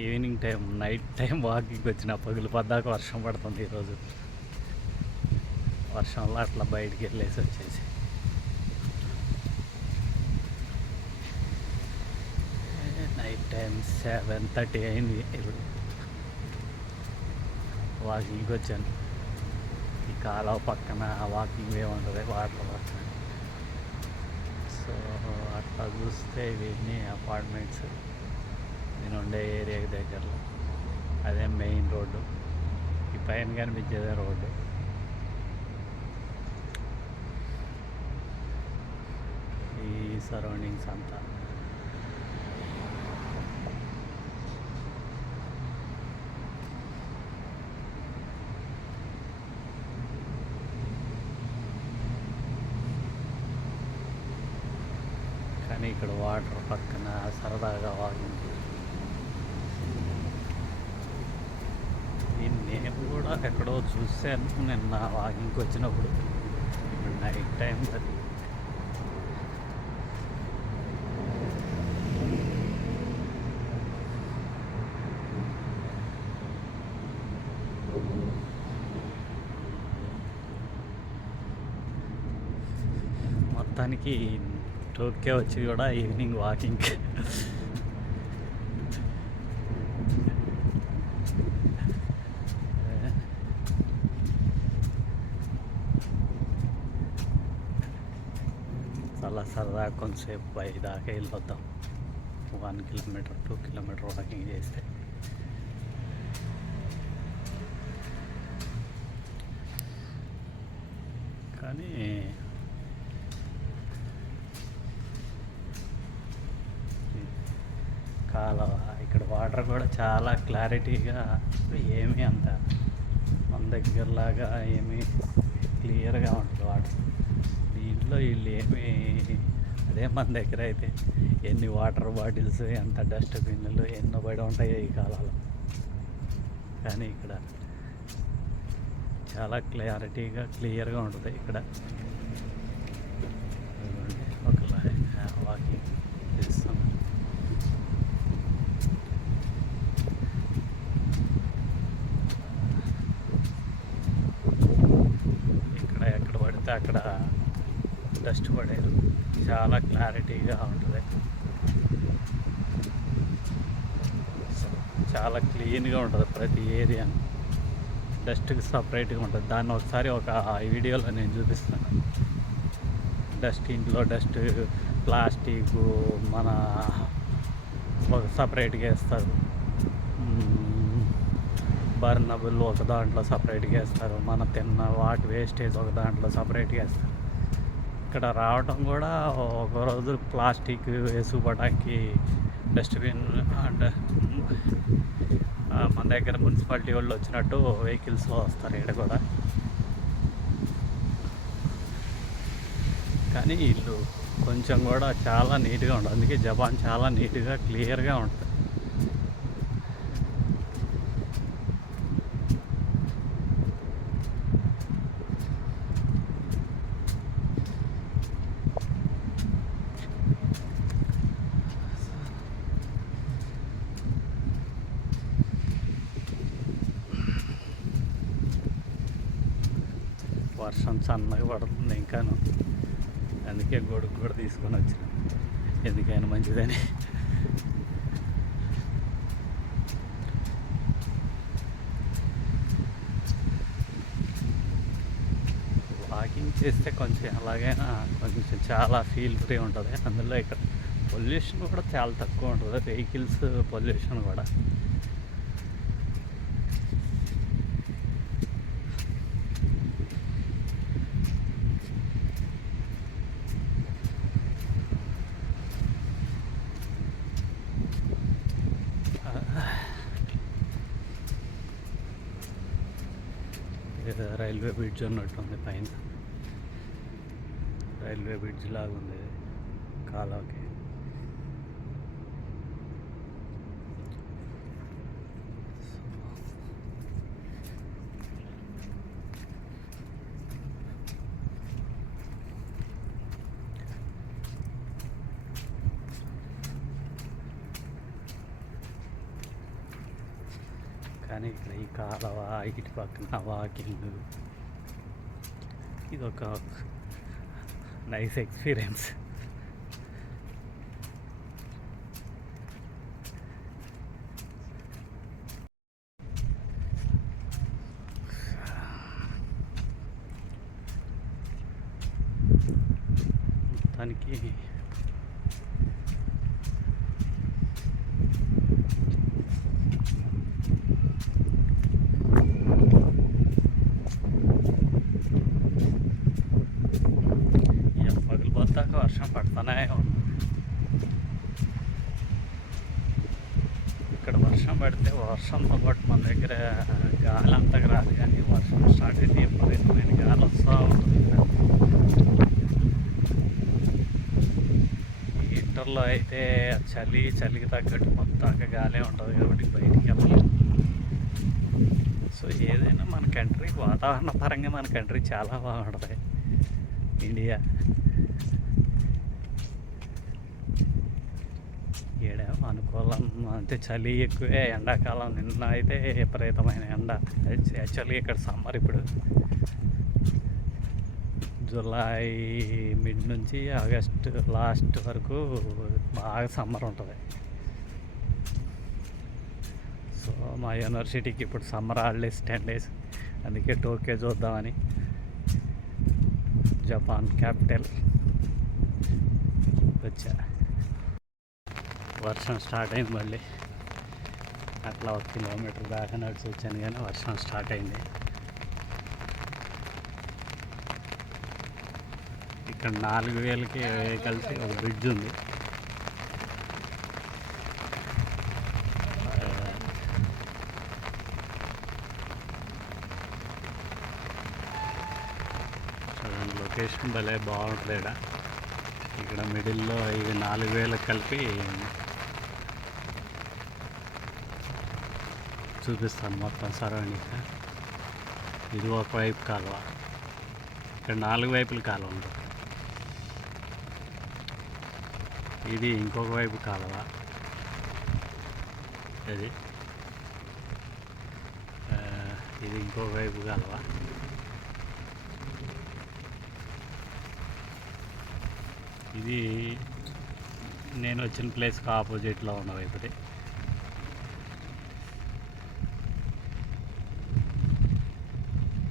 Evening time night time వాకింగ్కి వచ్చిన పగులు పద్దాక వర్షం పడుతుంది ఈరోజు. వర్షంలో అట్లా బయటికి వెళ్ళేసి వచ్చేసి నైట్ టైం 7:30 అయింది. ఇప్పుడు వాకింగ్కి వచ్చాను. ఈ కాలువ పక్కన వాకింగ్ వే ఉంటుంది వాటర్ పక్కన. సో అట్లా చూస్తే ఇవన్నీ అపార్ట్మెంట్స్ నేను ఉండే ఏరియా దగ్గరలో. అదే మెయిన్ రోడ్డు, ఈ పైన కనిపించేదే రోడ్డు. ఈ సరౌండింగ్స్ అంతా కానీ ఇక్కడ వాటర్ పక్కన సరదాగా వాకింగ్. నేను కూడా ఎక్కడో చూశాను నిన్న వాకింగ్కి వచ్చినప్పుడు. ఇప్పుడు నైట్ టైం అది. మొత్తానికి టోక్యో వచ్చి కూడా ఈవినింగ్ వాకింగ్. చాలా సరదా కొంతసేపు పై దాకా వెళ్ళొద్దాం. 1 కిలోమీటర్ 2 కిలోమీటర్ వాకింగ్ చేస్తే. కానీ కాలువ ఇక్కడ వాటర్ కూడా చాలా క్లారిటీగా, ఏమీ అంత మన దగ్గరలాగా ఏమీ క్లియర్గా ఉంటుంది వాటర్. దీంట్లో వీళ్ళు ఏమీ, అదే మన దగ్గర అయితే ఎన్ని వాటర్ బాటిల్స్, ఎంత డస్ట్బిన్లు ఎన్నో పడి ఉంటాయో ఈ కాలంలో. కానీ ఇక్కడ చాలా క్లియర్గా ఉంటుంది. ఇక్కడ ఒక వాకింగ్ చేస్తాం. ఇక్కడ ఎక్కడ పడితే అక్కడ డస్ట్ పడేది, చాలా క్లారిటీగా ఉంటుంది. చాలా క్లీన్గా ఉంటుంది ప్రతి ఏరియా. డస్ట్కి సపరేట్గా ఉంటుంది. దాన్ని ఒకసారి ఒక వీడియోలో నేను చూపిస్తాను. ఇంట్లో డస్ట్, ప్లాస్టిక్ మన ఒక సపరేట్గా వేస్తారు. బర్నబుల్ ఒక దాంట్లో సపరేట్గా వేస్తారు. మన తిన్న వాటి వేస్టేజ్ ఒక దాంట్లో సపరేట్గా వేస్తారు. ఇక్కడ రావటం కూడా ఒకరోజు ప్లాస్టిక్ వేసుకోవడానికి డస్ట్బిన్ అంటే మన దగ్గర మున్సిపాలిటీ వాళ్ళు వచ్చినట్టు వెహికల్స్లో వస్తారు ఇక్కడ కూడా. కానీ ఇల్లు కొంచెం కూడా చాలా నీట్గా ఉంటుంది. అందుకే జపాన్ చాలా నీట్గా క్లియర్గా ఉంటుంది. వర్షం సన్నగా పడుతుంది ఇంకాను. అందుకే గొడుగు కూడా తీసుకొని వచ్చిన, ఎందుకైనా మంచిదని. వాకింగ్ చేస్తే కొంచెం ఎలాగైనా కొంచెం చాలా ఫీల్ ఫ్రీ ఉంటుంది. అందులో ఇక్కడ పొల్యూషన్ కూడా చాలా తక్కువ ఉంటుంది. వెహికల్స్ పొల్యూషన్ కూడా. రైల్వే బ్రిడ్జ్ ఉన్నట్టుంది పైన. రైల్వే బ్రిడ్జ్ లాగా ఉంది కాలువకి. కానీ ఇక్కడ ఈ కాలవ ఇటు పక్కన వాకింగ్ ఇది ఒక నైస్ ఎక్స్పీరియన్స్. మొత్తానికి పగిలిపోతాక వర్షం పడుతూనే ఉంది. ఇక్కడ వర్షం పడితే వర్షంతో పాటు మన దగ్గర గాలి అంతగా రాదు, కానీ వర్షం స్టార్ట్ అయితే విపరీతమైన గాలి వస్తూ ఉంటుంది. ఇంటర్లో అయితే చలికి తగ్గట్టు మొత్తం గాలే ఉంటుంది కాబట్టి బయటికి వెళ్ళలేదు. సో ఏదైనా మన కంట్రీ వాతావరణ పరంగా మన కంట్రీ చాలా బాగుంటుంది ఇండియా. ఏడేమో అనుకూలం అంటే చలి ఎక్కువే, ఎండాకాలం నిన్న అయితే విపరీతమైన ఎండ. యాక్చువల్లీ ఇక్కడ సమ్మర్ ఇప్పుడు జూలై మిడ్ నుంచి ఆగస్ట్ లాస్ట్ వరకు బాగా సమ్మర్ ఉంటుంది. సో మా యూనివర్సిటీకి ఇప్పుడు సమ్మర్ హాలిడేస్ 10 days, అందుకే టోక్యో చూద్దామని, జపాన్ క్యాపిటల్ వచ్చా. వర్షం స్టార్ట్ అయింది, మళ్ళీ అట్లా 1 kilometer దాకా నడిచి వచ్చాను, కానీ వర్షం స్టార్ట్ అయింది. ఇక్కడ 4000కి కలిసి ఒక బ్రిడ్జ్ ఉంది. చూడండి లొకేషన్ భలే బాగుంటుంది. ఇక్కడ మిడిల్లో ఇది 4000కి కలిపి చూపిస్తాను మొత్తం సరౌండింగ్. ఇది ఒకవైపు కాలువ, ఇక్కడ 4 వైపుల కాలువ ఉంటుంది. ఇది ఇంకొక వైపు కాలువ, ఇది ఇంకొక వైపు కాలువ. ఇది నేను వచ్చిన ప్లేస్కి ఆపోజిట్లో ఉన్న వైపుది.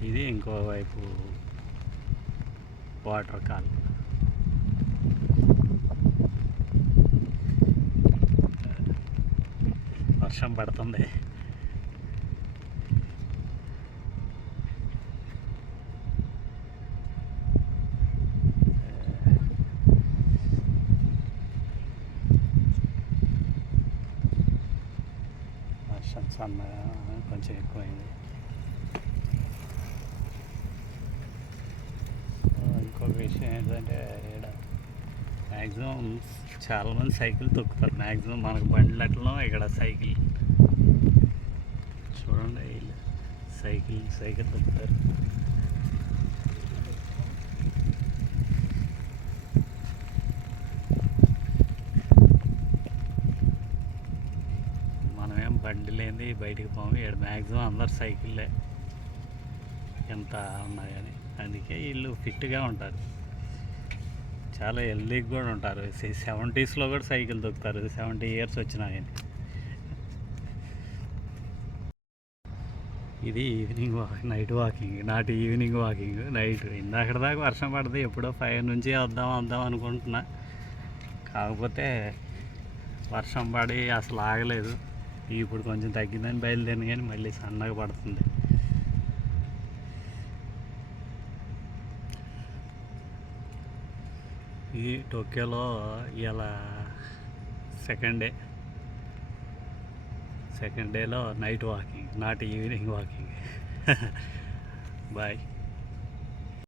ఇది ఇంకో వైపు వాటర్ కాలువ. వర్షం పడుతుంది. వర్షం సన్నగా కొంచెం ఎక్కువైంది. ఇంకొక విషయం ఏంటంటే ఇక్కడ మ్యాక్సిమం చాలామంది సైకిల్ తొక్కుతారు. మ్యాక్సిమం మనకు బండ్లట్లో ఇక్కడ సైకిల్ చూడండి, సైకిల్ తొక్కుతారు. మనమేం బండి లేని బయటికి పోము. ఇక్కడ మ్యాక్సిమం అందరు సైకిళ్ళే ఎంత ఉన్నా కానీ, అందుకే వీళ్ళు ఫిట్గా ఉంటారు, చాలా హెల్దీగా కూడా ఉంటారు. 70s కూడా సైకిల్ తొక్కుతారు, 70 years వచ్చినా కానీ. ఇది ఈవినింగ్ నైట్ వాకింగ్, నాటి ఈవినింగ్ వాకింగ్. నైట్ ఇందాక దాకా వర్షం పడుతుంది, ఎప్పుడో 5 నుంచి వద్దాం అనుకుంటున్నా, కాకపోతే వర్షం పడి అసలు ఆగలేదు. ఇప్పుడు కొంచెం తగ్గిందని బయలుదేరింది, కానీ మళ్ళీ సన్నగా పడుతుంది. ఇది టోక్యోలో ఇలా సెకండ్ డేలో night walking, not evening walking. Bye.